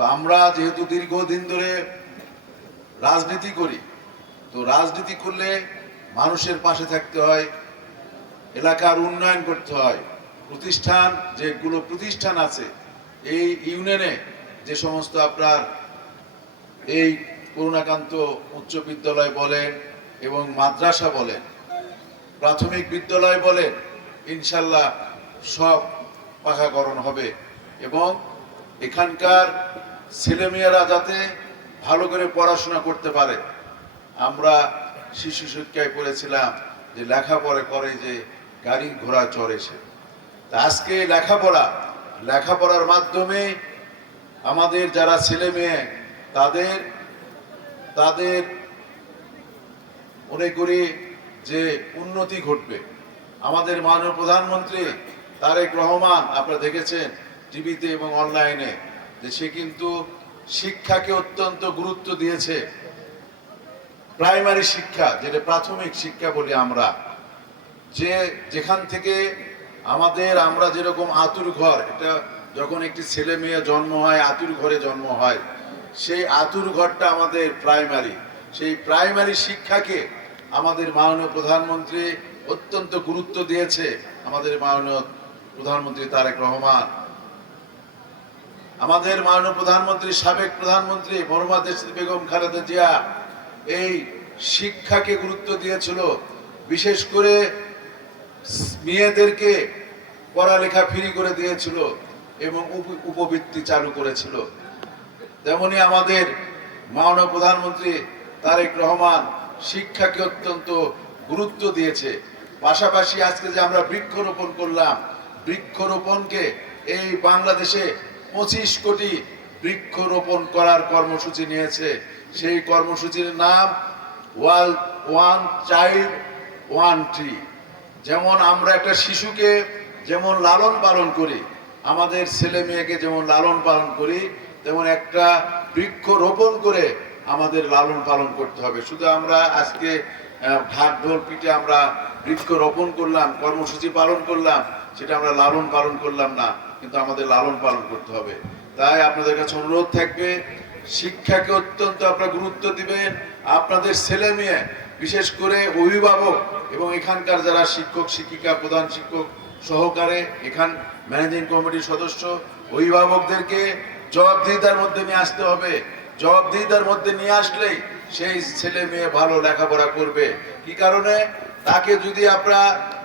তো আমরা যেহেতু দীর্ঘদিন ধরে রাজনীতি করি, তো রাজনীতি করলে মানুষের পাশে থাকতে হয়, এলাকার উন্নয়ন করতে হয়। যেগুলো প্রতিষ্ঠান আছে এই ইউনিয়নে, যে সমস্ত আপনার এই করুণাকান্ত উচ্চ বিদ্যালয় বলেন এবং মাদ্রাসা বলেন, প্রাথমিক বিদ্যালয় বলেন, ইনশাল্লাহ সব পাকাকরণ হবে এবং এখানকার ছেলেমেয়েরা যাতে ভালো করে পড়াশোনা করতে পারে। আমরা শিশু শিক্ষায় পড়েছিলাম যে লেখাপড়া করে যে গাড়ি ঘোড়া চড়ে সে। আজকে লেখাপড়ার মাধ্যমে আমাদের যারা ছেলে মেয়ে তাদের মনে করি যে উন্নতি ঘটবে। আমাদের মাননীয় প্রধানমন্ত্রী তারেক রহমান, আপনারা দেখেছেন টিভিতে এবং অনলাইনে, যে সে কিন্তু শিক্ষাকে অত্যন্ত গুরুত্ব দিয়েছে। প্রাইমারি শিক্ষা, যেটা প্রাথমিক শিক্ষা বলি আমরা, যেখান থেকে আমরা যেরকম আতুর ঘর, এটা যখন একটি ছেলে মেয়ে জন্ম হয় আতুর ঘরে জন্ম হয়, সেই আতুর ঘরটা আমাদের প্রাইমারি। সেই প্রাইমারি শিক্ষাকে আমাদের মাননীয় প্রধানমন্ত্রী অত্যন্ত গুরুত্ব দিয়েছে। আমাদের মাননীয় প্রধানমন্ত্রী তারেক রহমান, আমাদের মাননীয় প্রধানমন্ত্রী, সাবেক প্রধানমন্ত্রী মরহুমা দেশনেত্রী বেগম খালেদা জিয়া এই শিক্ষাকে গুরুত্ব দিয়েছিল। বিশেষ করে মেয়েদেরকে পড়ালেখা ফ্রি করে দিয়েছিল এবং উপবৃত্তি চালু করেছিল। তেমনি আমাদের মাননীয় প্রধানমন্ত্রী তারেক রহমান শিক্ষাকে অত্যন্ত গুরুত্ব দিয়েছে। পাশাপাশি আজকে যে আমরা বৃক্ষরোপণ করলাম, বৃক্ষরোপণকে এই বাংলাদেশে 25 কোটি বৃক্ষরোপণ করার কর্মসূচি নিয়েছে। সেই কর্মসূচির নাম ওয়ান চাইল্ড ওয়ান ট্রি। যেমন আমরা একটা শিশুকে যেমন লালন পালন করি, আমাদের ছেলে মেয়েকে যেমন লালন পালন করি, তেমন একটা বৃক্ষ রোপণ করে আমাদের লালন পালন করতে হবে। শুধু আমরা আজকে ঢাক ঢোল পিটে আমরা বৃক্ষ রোপণ করলাম, কর্মসূচি পালন করলাম, সেটা আমরা লালন পালন করলাম না, কিন্তু আমাদের লালন পালন করতে হবে। তাই আপনাদের কাছে অনুরোধ থাকবে, শিক্ষাকে অত্যন্ত আপনারা গুরুত্ব দিবেন। আপনাদের ছেলে মেয়ে, বিশেষ করে অভিভাবক এবং এখানকার যারা শিক্ষক শিক্ষিকা, প্রধান শিক্ষক সহকারে এখান ম্যানেজিং কমিটির সদস্য, অভিভাবকদেরকে জবাবদিহিতার মধ্যে নিয়ে আসতে হবে। জবাবদিহিতার মধ্যে নিয়ে আসলেই সেই ছেলে মেয়ে ভালো লেখাপড়া করবে। কি কারণে? তাকে যদি আপনারা,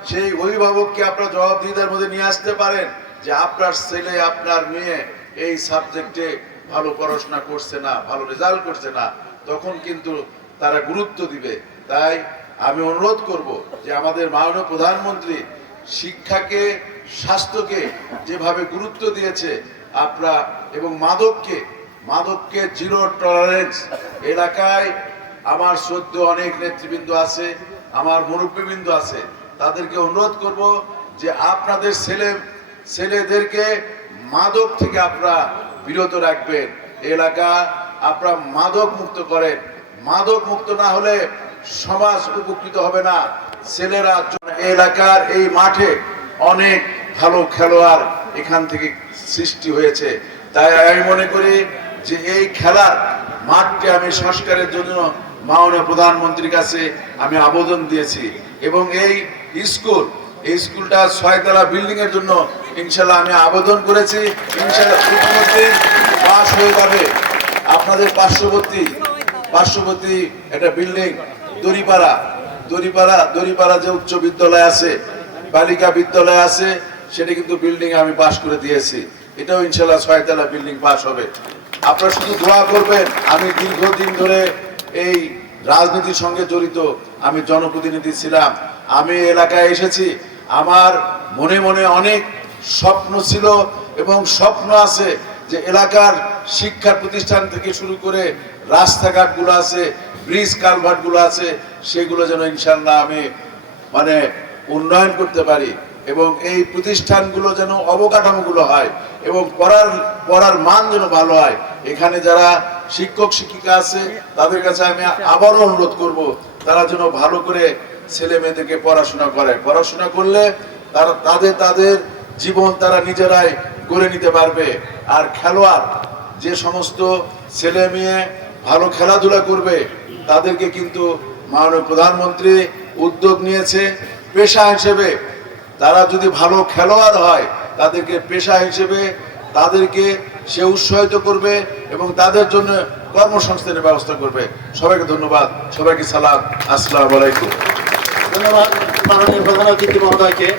সেই অভিভাবককে আপনারা জবাবদিহিতার মধ্যে নিয়ে আসতে পারেন যে আপনার ছেলে আপনার মেয়ে এই সাবজেক্টে ভালো পড়াশোনা করছে না, ভালো রেজাল্ট করছে না, তখন কিন্তু তারা গুরুত্ব দিবে। তাই আমি অনুরোধ করব যে আমাদের মাননীয় প্রধানমন্ত্রী শিক্ষাকে, স্বাস্থ্যকে যেভাবে গুরুত্ব দিয়েছে আপনারা, এবং মাদককে জিরো টলারেন্স। এলাকায় আমার সদ্য অনেক নেতৃবৃন্দ আছে, আমার মুরব্বীবৃন্দ আছে, তাদেরকে অনুরোধ করব যে আপনাদের ছেলেদেরকে মাদক থেকে আপনারা বিরত রাখবেন। এলাকা আপনারা মাদক মুক্ত করেন। মাদক মুক্ত না হলে সমাজ উপকৃত হবে না। ছেলেরা, এলাকার এই মাঠে অনেক ভালো খেলোয়াড় এখান থেকে সৃষ্টি হয়েছে। তাই আমি মনে করি যে এই খেলার মাঠকে আমি সংস্কারের জন্য মাননীয় প্রধানমন্ত্রীর কাছে আমি আবেদন দিয়েছি এবং এই স্কুলটা 6 তলা বিল্ডিং এর জন্য ইনশাল্লাহ আমি আবেদন করেছি। ইনশাল্লাহ ইতিমধ্যে পাস হয়ে যাবে। আপনাদের পার্শ্ববর্তী একটা বিল্ডিং দড়িপাড়া যে উচ্চ বিদ্যালয় আছে, বালিকা বিদ্যালয় আছে, সেটা কিন্তু বিল্ডিং আমি পাস করে দিয়েছি। এটাও ইনশাল্লাহ 6 তলা বিল্ডিং পাস হবে। আপনারা শুধু দোয়া করবেন। আমি দীর্ঘদিন ধরে এই রাজনীতির সঙ্গে জড়িত, আমি জনপ্রতিনিধি ছিলাম, আমি এলাকায় এসেছি। আমার মনে মনে অনেক স্বপ্ন ছিল এবং স্বপ্ন আছে যে এলাকার শিক্ষা প্রতিষ্ঠান থেকে শুরু করে রাস্তাঘাটগুলো আছে, ব্রিজ কালভার্টগুলো আছে, সেগুলো যেন ইনশাল্লাহ আমি উন্নয়ন করতে পারি এবং এই প্রতিষ্ঠানগুলো যেন অবকাঠামোগুলো হয় এবং পড়ার মান যেন ভালো হয়। এখানে যারা শিক্ষক শিক্ষিকা আছে তাদের কাছে আমি আবারও অনুরোধ করব, তারা যেন ভালো করে ছেলে মেয়েদেরকে পড়াশোনা করে। পড়াশোনা করলে তারা তাদের জীবন তারা নিজেরাই গড়ে নিতে পারবে। আর যে সমস্ত ছেলে মেয়ে ভালো খেলাধুলা করবে তাদেরকে কিন্তু মাননীয় প্রধানমন্ত্রী উদ্যোগ নিয়েছে পেশা হিসেবে। তারা যদি ভালো খেলোয়াড় হয় তাদেরকে পেশা হিসেবে তাদেরকে সে উৎসাহিত করবে এবং তাদের জন্য কর্মসংস্থানের ব্যবস্থা করবে। সবাইকে ধন্যবাদ, সবাইকে সালাম, আসসালামু আলাইকুম। ধন্যবাদ মাননীয় প্রধান অতিথি মহোদয়কে।